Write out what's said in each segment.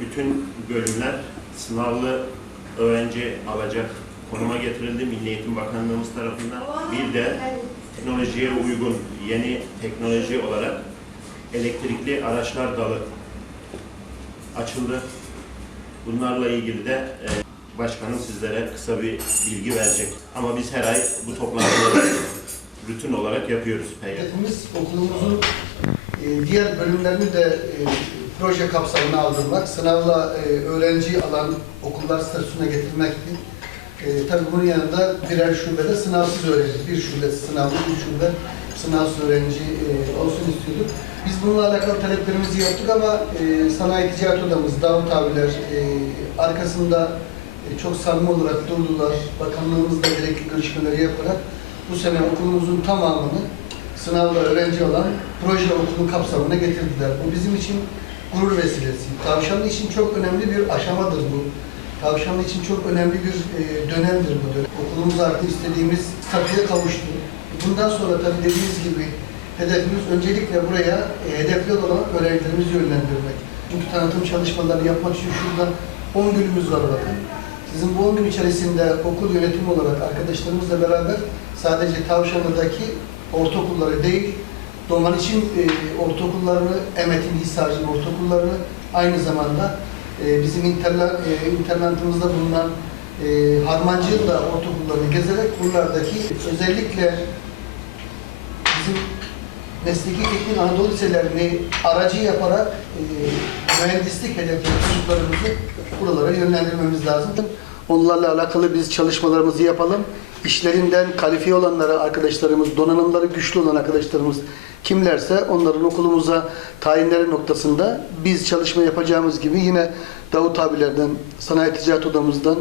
bütün bölümler sınavlı öğrenci alacak konuma getirildi Milli Eğitim Bakanlığımız tarafından. Bir de teknolojiye uygun yeni teknoloji olarak elektrikli araçlar dalı açıldı. Bunlarla ilgili de e, başkanım sizlere kısa bir bilgi verecek. Ama biz her ay bu toplantıları rutin olarak yapıyoruz PYT. Hedefimiz okulumuzun e, diğer bölümlerini de e, proje kapsamına aldırmak, sınavla e, öğrenci alan okullar statüsüne getirmekti. E, tabii bunun yanında birer şubede sınavsız öğrenci, bir şube sınavlı, bir şube sınavsız öğrenci e, olsun istiyorduk. Biz bununla alakalı taleplerimizi yaptık ama e, Sanayi Ticaret Odamız, Davut abiler e, arkasında e, çok samimi olarak durdular. Bakanlığımızla gerekli görüşmeleri yaparak bu sene okulumuzun tamamını sınavla öğrenci olan proje okulu kapsamına getirdiler. Bu bizim için gurur vesilesi. Tavşanlı için çok önemli bir aşamadır bu. Tavşanlı için çok önemli bir e, dönemdir bu dönem. Okulumuz artık istediğimiz statüye kavuştu. Bundan sonra tabii dediğiniz gibi hedefimiz öncelikle buraya e, hedefli olan öğrencilerimizi yönlendirmek. Çünkü tanıtım çalışmalarını yapmak için şurada 10 günümüz var bakın. Sizin bu 10 gün içerisinde okul yönetimi olarak arkadaşlarımızla beraber sadece Tavşanlı'daki ortaokulları değil, Doman için e, ortaokullarını, Emet'in Hisarcı'nın ortaokullarını aynı zamanda e, bizim interla, e, internatımızda bulunan e, Harmancı'nın da ortaokullarını gezerek buralardaki özellikle bizim mesleki teknik Anadolu liselerini aracı yaparak e, mühendislik hedefli çocuklarımızı buralara yönlendirmemiz lazım. Onlarla alakalı biz çalışmalarımızı yapalım. İşlerinden kalifiye olanları arkadaşlarımız, donanımları güçlü olan arkadaşlarımız kimlerse onların okulumuza tayinleri noktasında biz çalışma yapacağımız gibi yine Davut abilerden, Sanayi Ticaret Odamızdan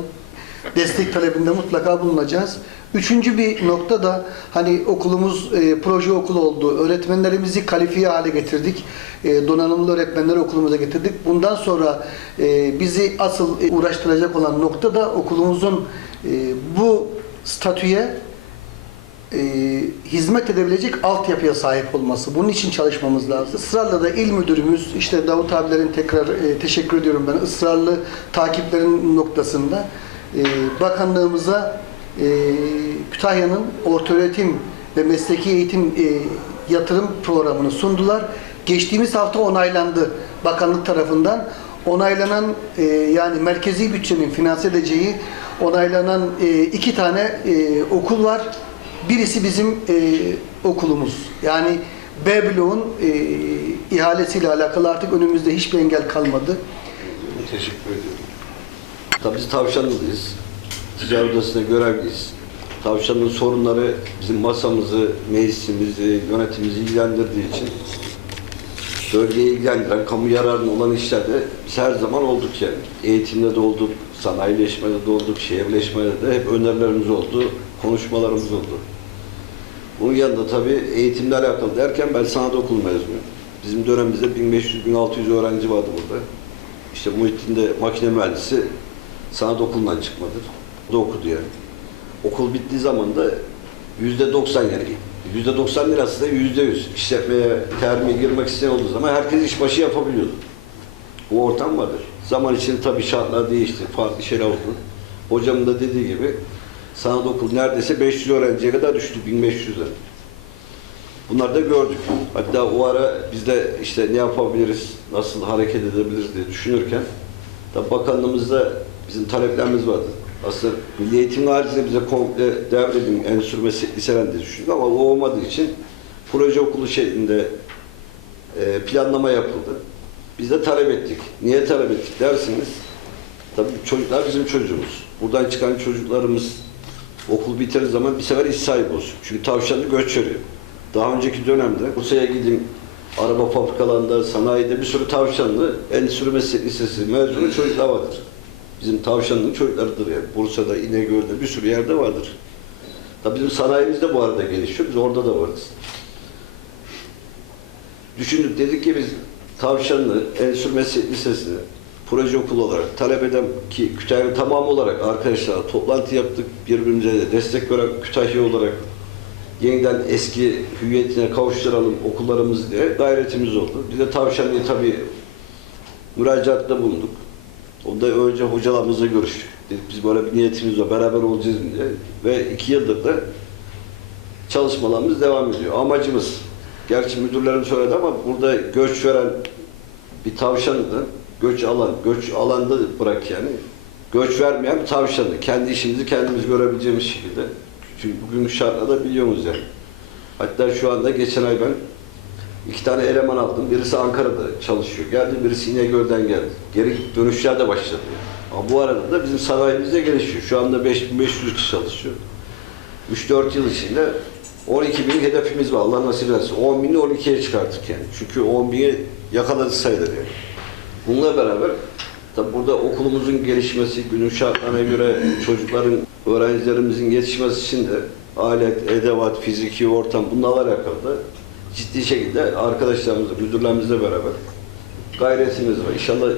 destek talebinde mutlaka bulunacağız. Üçüncü bir nokta da hani okulumuz e, proje okulu oldu. Öğretmenlerimizi kalifiye hale getirdik. E, donanımlı öğretmenleri okulumuza getirdik. Bundan sonra e, bizi asıl e, uğraştıracak olan nokta da okulumuzun e, bu statüye e, hizmet edebilecek altyapıya sahip olması. Bunun için çalışmamız lazım. Israrla da il müdürümüz, işte Davut abilerin tekrar e, teşekkür ediyorum ben, ısrarlı takiplerin noktasında e, bakanlığımıza e, Kütahya'nın ortaöğretim ve mesleki eğitim e, yatırım programını sundular. Geçtiğimiz hafta onaylandı bakanlık tarafından. Onaylanan e, yani merkezi bütçenin finanse edeceği onaylanan e, iki tane e, okul var. Birisi bizim e, okulumuz. Yani B bloğun e, ihalesiyle alakalı artık önümüzde hiçbir engel kalmadı. Teşekkür ediyorum. Tabii biz Tavşanlıyız. Ticaret Odası'nda görevliyiz. Tavşan'ın sorunları bizim masamızı, meclisimizi, yönetimimizi ilgilendirdiği için bölgeye ilgilendiren, kamu yararına olan işlerde biz her zaman olduk yani. Eğitimde de olduk, sanayileşmede de olduk, şehirleşmede de hep önerilerimiz oldu, konuşmalarımız oldu. Bunun yanında tabii eğitimle alakalı derken ben sanat okulu mezunuyum. Bizim dönemimizde 1500-1600 öğrenci vardı burada. İşte Muhittin de makine mühendisi sanat okulundan çıkmadır. O da okudu yani. Okul bittiği zaman da yüzde doksan yani yüzde doksan lirası da yüzde yüz işletmeye, termiye girmek isteyen olduğu zaman herkes işbaşı yapabiliyordu. Bu ortam vardır. Zaman için tabii şartlar değişti, farklı şeyler oldu. Hocamın da dediği gibi sanat okulu neredeyse 500 öğrenciye kadar düştü, 1500'e. Bunları da gördük. Hatta o ara biz de işte ne yapabiliriz, nasıl hareket edebiliriz diye düşünürken tabii bakanlığımızda bizim taleplerimiz vardı. Aslında Milli Eğitim haricinde bize komple devredin endüstri meslek liselen diye düşündük ama o olmadığı için proje okulu şeklinde e, planlama yapıldı. Biz de talep ettik. Niye talep ettik dersiniz? Tabii çocuklar bizim çocuğumuz. Buradan çıkan çocuklarımız okul bitirir zaman bir sefer iş sahibi olsun. Çünkü tavşanlı göç veriyor. Daha önceki dönemde Bursa'ya gidin araba fabrikalarında, sanayide bir sürü tavşanlı endüstri meslek lisesi mezunu çocuklar vardır. Bizim tavşanlı çocuklarıdır yani. Bursa'da, İnegöl'de bir sürü yerde vardır. Tabii bizim sanayimiz de bu arada gelişiyor. Biz orada da varız. Düşündük dedik ki biz Tavşanlı Endüstri Meslek Lisesi'ne proje okulu olarak talep eden ki Kütahya tamamı olarak arkadaşlar toplantı yaptık. Birbirimize de destek veren Kütahya olarak yeniden eski hüviyetine kavuşturalım okullarımız diye gayretimiz oldu. Bir de Tavşanlı'yı tabii müracaatta bulunduk. Onda önce hocalarımızla görüştük. Dedik biz böyle bir niyetimiz var, beraber olacağız diye. Ve iki yıldır da çalışmalarımız devam ediyor. Amacımız, gerçi müdürlerim söyledi ama burada göç veren bir tavşanı da göç alan, göç alanda bırak yani. Göç vermeyen bir tavşanı. Kendi işimizi kendimiz görebileceğimiz şekilde. Çünkü bugün şartlarda biliyorsunuz yani. Hatta şu anda geçen ay ben iki tane eleman aldım. Birisi Ankara'da çalışıyor. Geldi birisi İnegöl'den geldi. Geri dönüşler de başladı. Ama bu arada da bizim sanayimiz de gelişiyor. Şu anda 5500 kişi çalışıyor. 3-4 yıl içinde 12 bin hedefimiz var. Allah nasip ederse. 10 bini 12'ye çıkarttık yani. Çünkü 10 bini yakaladı sayılır yani. Bununla beraber tabi burada okulumuzun gelişmesi, günün şartlarına göre çocukların, öğrencilerimizin yetişmesi için de alet, edevat, fiziki ortam bunlarla alakalı da ciddi şekilde arkadaşlarımızla, müdürlerimizle beraber gayretimiz var. İnşallah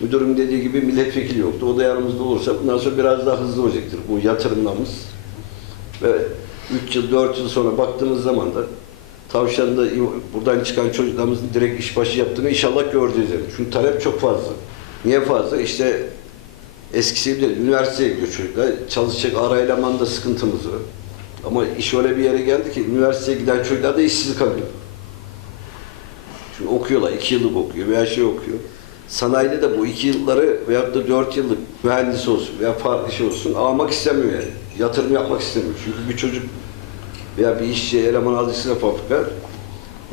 müdürüm dediği gibi milletvekili yoktu. O da yanımızda olursa bundan sonra biraz daha hızlı olacaktır bu yatırımlarımız. Ve 3 yıl, 4 yıl sonra baktığımız zaman da Tavşan'da buradan çıkan çocuklarımızın direkt işbaşı yaptığını inşallah göreceğiz yani. Çünkü talep çok fazla. Niye fazla? İşte eskisi bir üniversiteye gidiyor çocuklar. Çalışacak ara elemanda sıkıntımız var. Ama iş öyle bir yere geldi ki üniversiteye giden çocuklar da işsiz kalıyor. Çünkü okuyorlar, iki yıllık okuyor veya şey okuyor. Sanayide de bu iki yılları veyahut da dört yıllık mühendis olsun veya farklı şey olsun almak istemiyor yani. Yatırım yapmak istemiyor. Çünkü bir çocuk veya bir işçi eleman aldıysa fabrika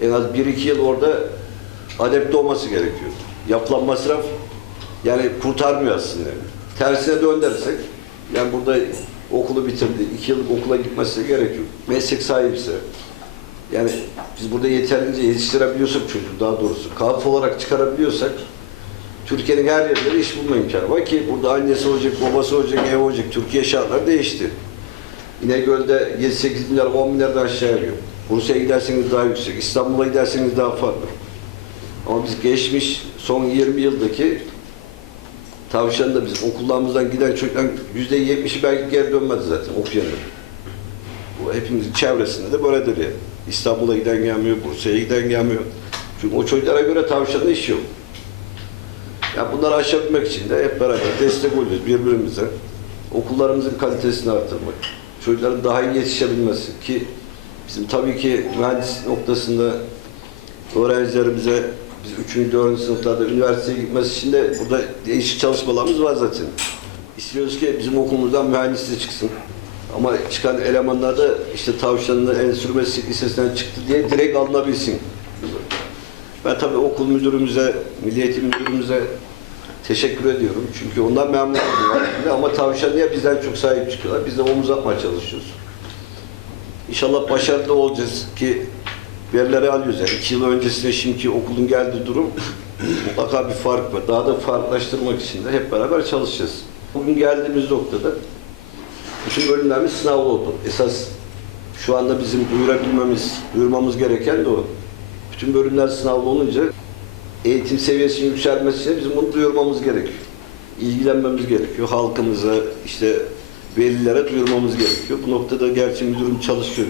en az 1-2 yıl orada adapte olması gerekiyor. Yapılan masraf yani kurtarmıyor aslında. Tersine döndürürsek yani burada okulu bitirdi, 2 yıllık okula gitmesi gerekiyor. Meslek sahibiyse yani biz burada yeterince yetiştirebiliyorsak çocuğu daha doğrusu kalıp olarak çıkarabiliyorsak Türkiye'nin her yerinde iş bulma imkanı var ki burada annesi olacak, babası olacak, ev olacak. Türkiye şartları değişti. İnegöl'de 7-8 milyar, 10 milyardan aşağıya yok. Bursa'ya giderseniz daha yüksek, İstanbul'a giderseniz daha farklı. Ama biz geçmiş son 20 yıldaki tavşanda biz okullarımızdan giden çocukların yüzde yetmişi belki geri dönmedi zaten okuyanlar. Bu hepimizin çevresinde de böyledir yani. İstanbul'a giden gelmiyor, Bursa'ya giden gelmiyor. Çünkü o çocuklara göre tavşanda iş yok. Ya bunları aşabilmek için de hep beraber destek oluyoruz birbirimize. Okullarımızın kalitesini artırmak, çocukların daha iyi yetişebilmesi ki bizim tabii ki mühendislik noktasında öğrencilerimize biz 3. 4. sınıflarda üniversiteye gitmesi için de burada değişik çalışmalarımız var zaten. İstiyoruz ki bizim okulumuzdan mühendislik çıksın. Ama çıkan elemanlar da işte tavşanını Endüstri Meslek Lisesi'nden çıktı diye direkt alınabilsin. Ben tabii okul müdürümüze, Milli Müdürümüze teşekkür ediyorum. Çünkü ondan memnun oldum. Ama tavşanlıya bizden çok sahip çıkıyorlar. Biz de omuz atmaya çalışıyoruz. İnşallah başarılı olacağız ki verileri alıyoruz. Yani iki yıl öncesinde şimdiki okulun geldiği durum mutlaka bir fark var. Daha da farklılaştırmak için de hep beraber çalışacağız. Bugün geldiğimiz noktada bütün bölümlerimiz sınav oldu. Esas şu anda bizim duyurabilmemiz, duyurmamız gereken de o. Bütün bölümler sınavlı olunca eğitim seviyesinin yükselmesi için bizim bunu duyurmamız gerekiyor. İlgilenmemiz gerekiyor. Halkımıza, işte velilere duyurmamız gerekiyor. Bu noktada gerçi müdürüm çalışıyor.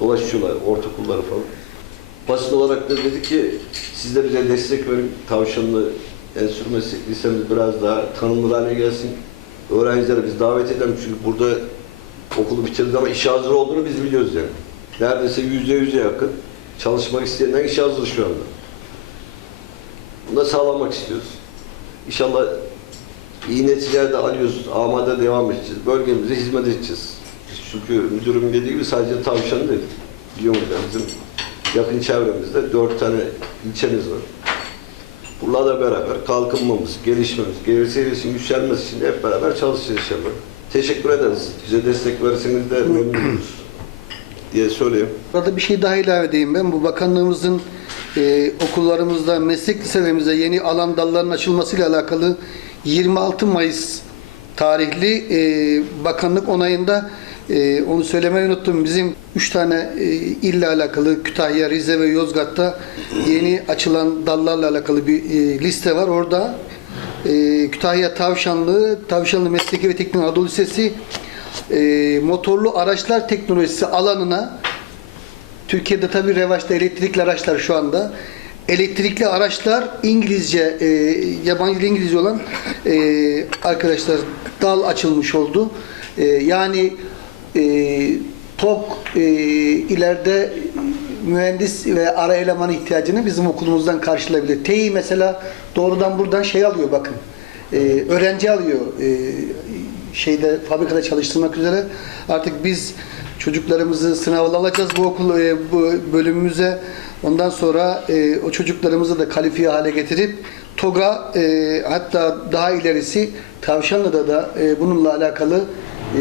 Dolaşıyorlar, ortaokulları falan. Basın olarak da dedi ki siz de bize destek verin. Tavşanlı Meslek Lisemiz biraz daha tanınır hale gelsin. Öğrencileri biz davet edelim çünkü burada okulu bitirdiği ama işe hazır olduğunu biz biliyoruz yani. Neredeyse yüzde yüze yakın çalışmak isteyenler işe hazır şu anda. Bunu da sağlamak istiyoruz. İnşallah iyi neticeler de alıyoruz. Amada devam edeceğiz. Bölgemize hizmet edeceğiz. Çünkü müdürüm dediği gibi sadece tavşan değil. Biliyor musunuz? Bizim yakın çevremizde dört tane ilçemiz var. Bunlarla beraber kalkınmamız, gelişmemiz, gelir seviyesinin yükselmesi için hep beraber çalışacağız inşallah. Teşekkür ederiz. Bize destek verirseniz de memnun oluruz diye söyleyeyim. Burada bir şey daha ilave edeyim ben. Bu bakanlığımızın e, okullarımızda, meslek liselerimizde yeni alan dallarının açılmasıyla alakalı 26 Mayıs tarihli e, bakanlık onayında e, onu söylemeyi unuttum. Bizim 3 tane e, ille alakalı Kütahya, Rize ve Yozgat'ta yeni açılan dallarla alakalı bir e, liste var. Orada e, Kütahya Tavşanlı, Tavşanlı Mesleki ve Teknik Anadolu Lisesi e, motorlu araçlar teknolojisi alanına Türkiye'de tabii revaçta elektrikli araçlar şu anda elektrikli araçlar İngilizce, e, yabancı İngilizce olan e, arkadaşlar dal açılmış oldu. E, yani e, TOK e, ileride mühendis ve ara eleman ihtiyacını bizim okulumuzdan karşılayabilir. TEİ mesela doğrudan buradan şey alıyor bakın. E, öğrenci alıyor. E, şeyde fabrikada çalıştırmak üzere. Artık biz çocuklarımızı sınavla alacağız bu okul e, bu bölümümüze. Ondan sonra e, o çocuklarımızı da kalifiye hale getirip TOG'a e, hatta daha ilerisi Tavşanlı'da da e, bununla alakalı e,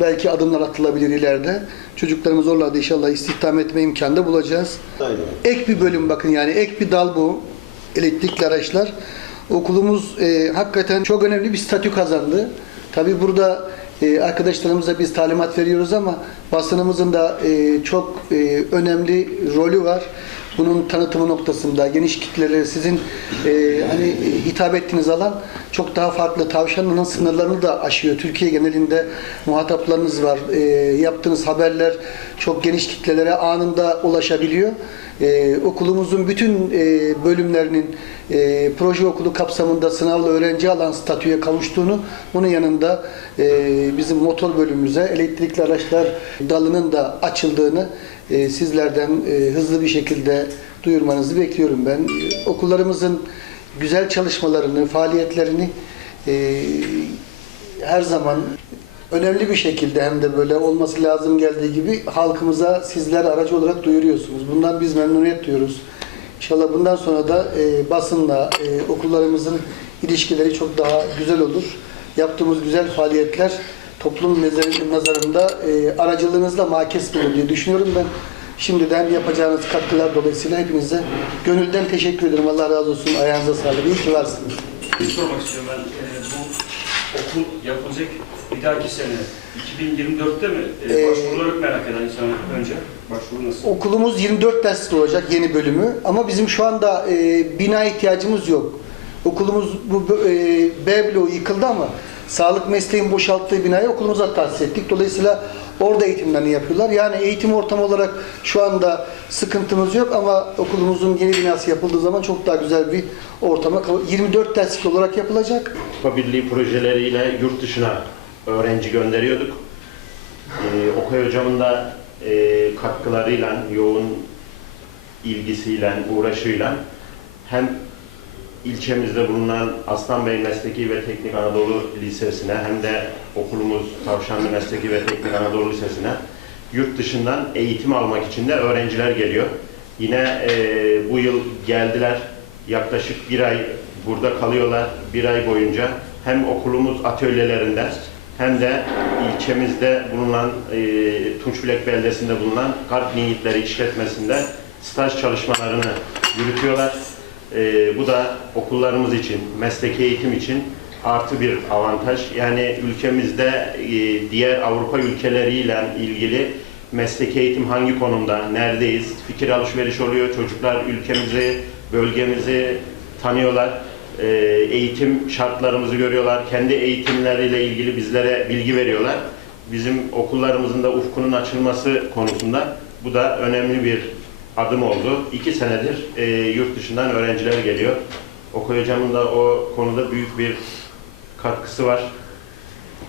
belki adımlar atılabilir ileride. Çocuklarımız oralarda inşallah istihdam etme imkanı da bulacağız. Aynen. Ek bir bölüm bakın yani ek bir dal bu elektrikli araçlar. Okulumuz e, hakikaten çok önemli bir statü kazandı. Tabi burada e, arkadaşlarımıza biz talimat veriyoruz ama basınımızın da e, çok e, önemli rolü var. Bunun tanıtımı noktasında geniş kitlelere sizin e, hani e, hitap ettiğiniz alan çok daha farklı. Tavşanlı'nın sınırlarını da aşıyor. Türkiye genelinde muhataplarınız var. E, yaptığınız haberler çok geniş kitlelere anında ulaşabiliyor. Ee, okulumuzun bütün e, bölümlerinin e, proje okulu kapsamında sınavla öğrenci alan statüye kavuştuğunu, bunun yanında e, bizim motor bölümümüze elektrikli araçlar dalının da açıldığını e, sizlerden e, hızlı bir şekilde duyurmanızı bekliyorum ben. E, okullarımızın güzel çalışmalarını, faaliyetlerini e, her zaman önemli bir şekilde hem de böyle olması lazım geldiği gibi halkımıza sizler aracı olarak duyuruyorsunuz. Bundan biz memnuniyet duyuyoruz. İnşallah bundan sonra da e, basınla e, okullarımızın ilişkileri çok daha güzel olur. Yaptığımız güzel faaliyetler toplum nazarı- nazarında e, aracılığınızla makes bulur diye düşünüyorum ben. Şimdiden yapacağınız katkılar dolayısıyla hepinize gönülden teşekkür ederim. Allah razı olsun. Ayağınıza sağlık. İyi ki varsınız. Bir sormak istiyorum ben. Ee, bu okul yapılacak bir dahaki sene 2024'te mi? Ee, Ee, başvuruları merak eden insan önce. Başvuru nasıl? Okulumuz 24 dersli olacak yeni bölümü ama bizim şu anda e, bina ihtiyacımız yok. Okulumuz bu e, B bloğu yıkıldı ama sağlık mesleğin boşalttığı binayı okulumuza tahsis ettik. Dolayısıyla orada eğitimlerini yapıyorlar. Yani eğitim ortamı olarak şu anda sıkıntımız yok ama okulumuzun yeni binası yapıldığı zaman çok daha güzel bir ortama 24 derslik olarak yapılacak. Avrupa Birliği projeleriyle yurt dışına öğrenci gönderiyorduk. Ee, Okay hocamın da e, katkılarıyla, yoğun ilgisiyle, uğraşıyla hem ilçemizde bulunan Aslanbey Mesleki ve Teknik Anadolu Lisesi'ne hem de okulumuz Tavşanlı Mesleki ve Teknik Anadolu Lisesi'ne yurt dışından eğitim almak için de öğrenciler geliyor. Yine e, bu yıl geldiler. Yaklaşık bir ay burada kalıyorlar. Bir ay boyunca hem okulumuz atölyelerinde hem de ilçemizde bulunan e, Tunçbilek beldesinde bulunan Kalp Linyitleri işletmesinde staj çalışmalarını yürütüyorlar. E, bu da okullarımız için, mesleki eğitim için artı bir avantaj. Yani ülkemizde e, diğer Avrupa ülkeleriyle ilgili mesleki eğitim hangi konumda, neredeyiz, fikir alışveriş oluyor. Çocuklar ülkemizi, bölgemizi tanıyorlar. E, eğitim şartlarımızı görüyorlar. Kendi eğitimleriyle ilgili bizlere bilgi veriyorlar. Bizim okullarımızın da ufkunun açılması konusunda bu da önemli bir adım oldu. İki senedir e, yurt dışından öğrenciler geliyor. Okoy hocamın da o konuda büyük bir katkısı var.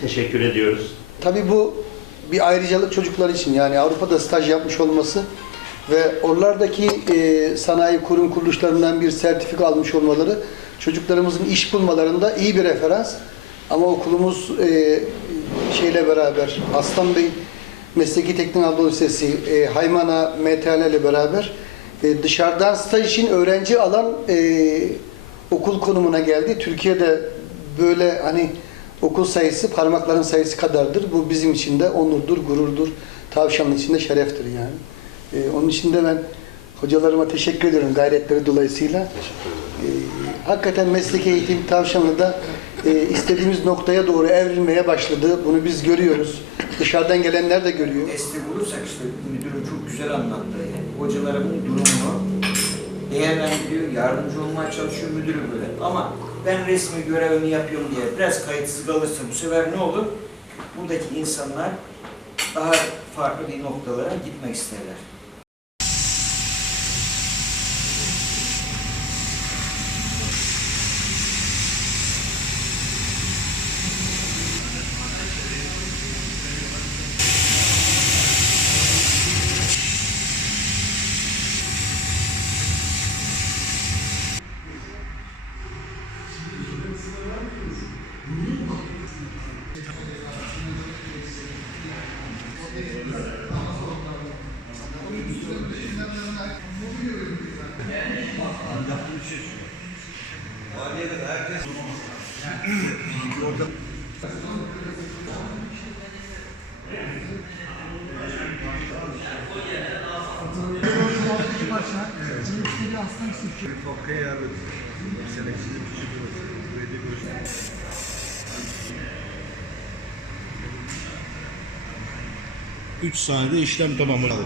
Teşekkür ediyoruz. Tabii bu bir ayrıcalık çocuklar için yani Avrupa'da staj yapmış olması ve oralardaki e, sanayi kurum kuruluşlarından bir sertifika almış olmaları çocuklarımızın iş bulmalarında iyi bir referans. Ama okulumuz e, şeyle beraber Aslan Bey Mesleki Teknik Anadolu Lisesi, e, Haymana MTL ile beraber e, dışarıdan staj için öğrenci alan e, okul konumuna geldi. Türkiye'de böyle hani okul sayısı parmakların sayısı kadardır. Bu bizim için de onurdur, gururdur. Tavşanın için de şereftir yani. E, onun için de ben hocalarıma teşekkür ediyorum gayretleri dolayısıyla. E, hakikaten mesleki eğitim Tavşanlı'da e, istediğimiz noktaya doğru evrilmeye başladı. Bunu biz görüyoruz. Dışarıdan gelenler de görüyor. destek olursak işte müdürüm çok güzel anlattı. Yani hocalarımın durumunu değerlendiriyor, yardımcı olmaya çalışıyor müdürü böyle. Ama ben resmi görevimi yapıyorum diye biraz kayıtsız kalırsa bu sefer ne olur? Buradaki insanlar daha farklı bir noktalara gitmek isterler. Üç saniyede işlem tamamladı.